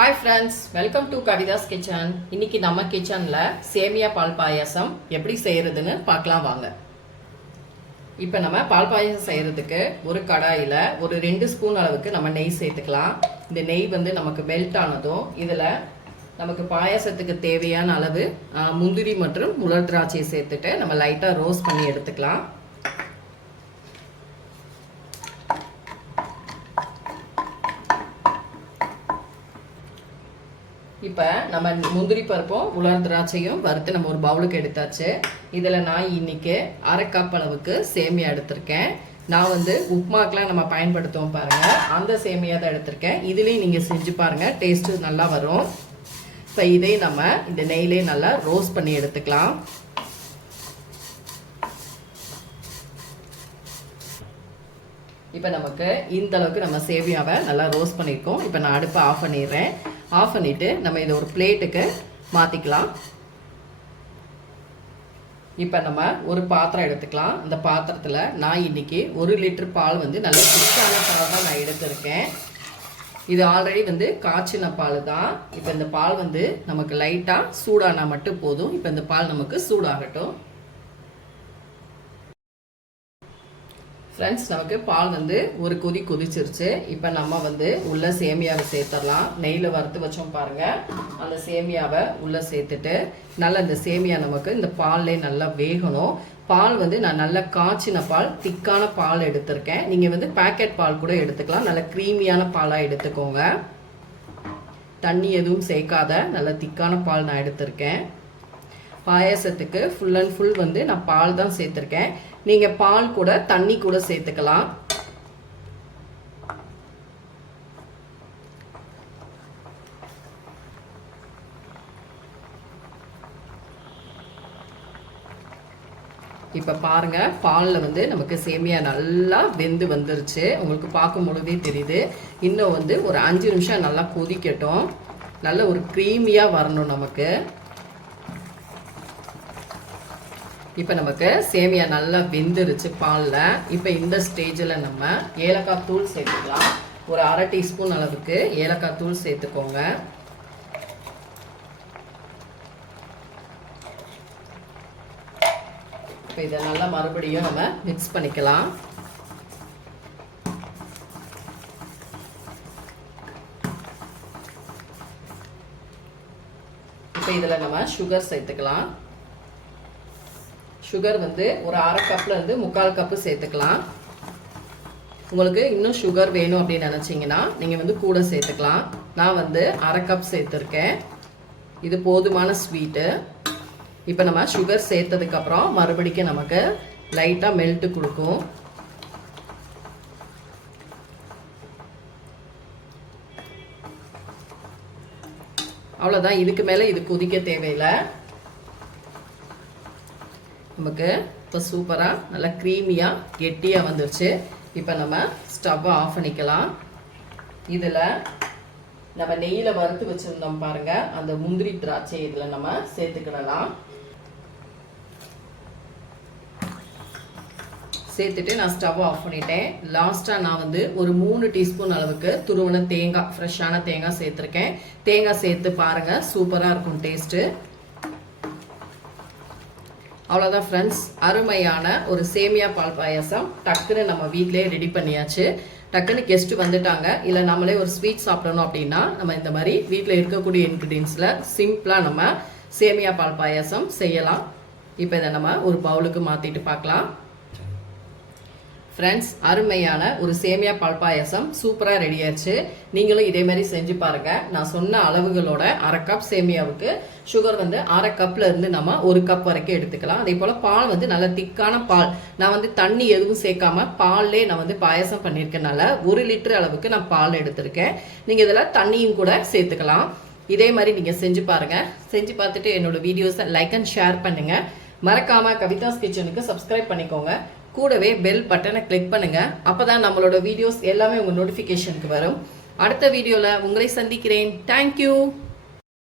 Hi friends, welcome to Kavitha's Kitchen. இன்னைக்கு நம்ம கிச்சன்ல சேமியா பால் பாயாசம் எப்படி செய்யறதுன்னு பார்க்கலாம் வாங்க. இப்போ நம்ம பால் பாயாசம் செய்யறதுக்கு ஒரு கடாயில ஒரு 2 ஸ்பூன் அளவுக்கு நம்ம நெய் சேர்த்துக்கலாம். இந்த நெய் வந்து நமக்கு மெல்ட் ஆனதும் இதுல நமக்கு பாயாசத்துக்கு தேவையான அளவு முந்திரி மற்றும் உலர் திராட்சையை சேர்த்துட்டு நம்ம லைட்டா ரோஸ்ட் பண்ணி எடுத்துக்கலாம். இப்போ நம்ம முந்திரி பருப்பும் உலர் திராட்சையும் வறுத்து நம்ம ஒரு பவுலுக்கு எடுத்தாச்சு. இதில் நான் இன்னைக்கு 1/2 கப் அளவுக்கு சேமியா எடுத்திருக்கேன். நான் வந்து உப்புமாக்கெலாம் நம்ம பயன்படுத்துவோம் பாருங்கள், அந்த சேமியா தான் எடுத்திருக்கேன். இதுலேயும் நீங்கள் செஞ்சு பாருங்கள், டேஸ்ட்டு நல்லா வரும். இப்போ இதை நம்ம இந்த நெய்லேயே நல்லா ரோஸ்ட் பண்ணி எடுத்துக்கலாம். இப்போ நமக்கு இந்த அளவுக்கு நம்ம சேமியாவை நல்லா ரோஸ்ட் பண்ணியிருக்கோம். இப்போ நான் அடுப்பை ஆஃப் பண்ணிடுறேன். ஆஃப் பண்ணிவிட்டு நம்ம இதை ஒரு பிளேட்டுக்கு மாற்றிக்கலாம். இப்போ நம்ம ஒரு பாத்திரம் எடுத்துக்கலாம். அந்த பாத்திரத்தில் நான் இன்னைக்கு 1 லிட்டர் பால் வந்து நல்ல திக்கான பால் தான் நான் எடுத்திருக்கேன். இது ஆல்ரெடி வந்து காய்ச்சின பால் தான். இப்போ இந்த பால் வந்து நமக்கு லைட்டாக சூடானா மட்டும் போதும். இப்போ இந்த பால் நமக்கு சூடாகட்டும். ஃப்ரெண்ட்ஸ், நமக்கு பால் வந்து ஒரு கொதிச்சிருச்சு. இப்போ நம்ம வந்து உள்ள சேமியாவை சேர்த்துடலாம். நெய்யில் வறுத்து வச்சோம் பாருங்கள், அந்த சேமியாவை உள்ளே சேர்த்துட்டு நல்லா இந்த சேமியா நமக்கு இந்த பால்லே நல்லா வேகணும். பால் வந்து நான் நல்லா காய்ச்சின பால், திக்கான பால் எடுத்திருக்கேன். நீங்கள் வந்து பேக்கெட் பால் கூட எடுத்துக்கலாம். நல்ல க்ரீமியான பாலாக எடுத்துக்கோங்க. தண்ணி எதுவும் சேர்க்காத நல்ல திக்கான பால் நான் எடுத்திருக்கேன். பாயாசத்துக்கு ஃபுல் அண்ட் ஃபுல் வந்து நான் பால் தான் சேர்த்துருக்கேன். நீங்கள் பால் கூட தண்ணி கூட சேர்த்துக்கலாம். இப்போ பாருங்க, பாலில் வந்து நமக்கு சேமியா நல்லா வெந்து வந்துருச்சு. உங்களுக்கு பார்க்கும் பொழுதே தெரியுது. இன்னும் வந்து ஒரு 5 நிமிஷம் நல்லா கொதிக்கட்டும். நல்ல ஒரு க்ரீமியாக வரணும் நமக்கு. இப்போ நமக்கு சேமியா நல்லா வெந்துருச்சு பாலில். இப்போ இந்த ஸ்டேஜில் நம்ம ஏலக்காய் தூள் சேர்த்துக்கலாம். ஒரு 1/2 டீஸ்பூன் அளவுக்கு ஏலக்காய் தூள் சேர்த்துக்கோங்க. இப்போ இதை நல்லா மறுபடியும் நம்ம மிக்ஸ் பண்ணிக்கலாம். இப்போ இதில் நம்ம சுகர் சேர்த்துக்கலாம். சுகர் வந்து ஒரு 1/2 கப்ல இருந்து 3/4 கப்பு சேர்த்துக்கலாம். உங்களுக்கு இன்னும் சுகர் வேணும் அப்படின்னு நினச்சிங்கன்னா நீங்கள் வந்து கூட சேர்த்துக்கலாம். நான் வந்து 1/2 கப் சேர்த்துருக்கேன். இது போதுமான ஸ்வீட்டு. இப்போ நம்ம சுகர் சேர்த்ததுக்கப்புறம் மறுபடிக்கும் நமக்கு லைட்டாக மெல்ட்டு கொடுக்கும். அவ்வளோதான், இதுக்கு மேலே இது கொதிக்க தேவையில்லை. நமக்கு இப்போ சூப்பராக நல்லா க்ரீமியாக கெட்டியாக வந்துருச்சு. இப்போ நம்ம ஸ்டவ்வை ஆஃப் பண்ணிக்கலாம். இதில் நம்ம நெய்யில் வறுத்து வச்சுருந்தோம் பாருங்கள், அந்த முந்திரி திராட்சை இதில் நம்ம சேர்த்துக்கிடலாம். சேர்த்துட்டு நான் ஸ்டவ் ஆஃப் பண்ணிட்டேன். லாஸ்ட்டாக நான் வந்து ஒரு 3 டீஸ்பூன் அளவுக்கு துருவன தேங்காய், ஃப்ரெஷ்ஷான தேங்காய் சேர்த்துருக்கேன். தேங்காய் சேர்த்து பாருங்கள், சூப்பராக இருக்கும் டேஸ்ட்டு. அவ்வளோதான் ஃப்ரெண்ட்ஸ், அருமையான ஒரு சேமியா பால் பாயாசம் டக்குன்னு நம்ம வீட்டிலே ரெடி பண்ணியாச்சு. டக்குன்னு கெஸ்ட்டு வந்துட்டாங்க, இல்லை நம்மளே ஒரு ஸ்வீட் சாப்பிடணும் அப்படின்னா நம்ம இந்த மாதிரி வீட்டில் இருக்கக்கூடிய இன்க்ரீடியன்ஸில் சிம்பிளாக நம்ம சேமியா பால் பாயாசம் செய்யலாம். இப்போ இதை நம்ம ஒரு பவுலுக்கு மாற்றிட்டு பார்க்கலாம். ஃப்ரெண்ட்ஸ், அருமையான ஒரு சேமியா பால் பாயாசம் சூப்பராக ரெடி ஆச்சு. நீங்களும் இதே மாதிரி செஞ்சு பாருங்கள். நான் சொன்ன அளவுகளோட 1/2 கப் சேமியாவுக்கு சுகர் வந்து 1/2 கப்ல இருந்து நம்ம 1 கப் வரைக்கும் எடுத்துக்கலாம். அதே போல் பால் வந்து நல்ல திக்கான பால். நான் வந்து தண்ணி எதுவும் சேர்க்காம பால்லே நான் வந்து பாயாசம் பண்ணியிருக்கனால 1 லிட்டர் அளவுக்கு நான் பால் எடுத்திருக்கேன். நீங்கள் இதில் தண்ணியும் கூட சேர்த்துக்கலாம். இதே மாதிரி நீங்கள் செஞ்சு பாருங்கள். செஞ்சு பார்த்துட்டு என்னோட வீடியோஸை லைக் அண்ட் ஷேர் பண்ணுங்கள். மறக்காமல் கவிதாஸ் கிச்சனுக்கு சப்ஸ்கிரைப் பண்ணிக்கோங்க. கூடவே பெல் பட்டனை கிளிக் பண்ணுங்க. அப்பதான் நம்மளோட வீடியோஸ் எல்லாமே உங்க நோட்டிஃபிகேஷனுக்கு வரும். அடுத்த வீடியோல உங்களை சந்திக்கிறேன். தேங்க்யூ.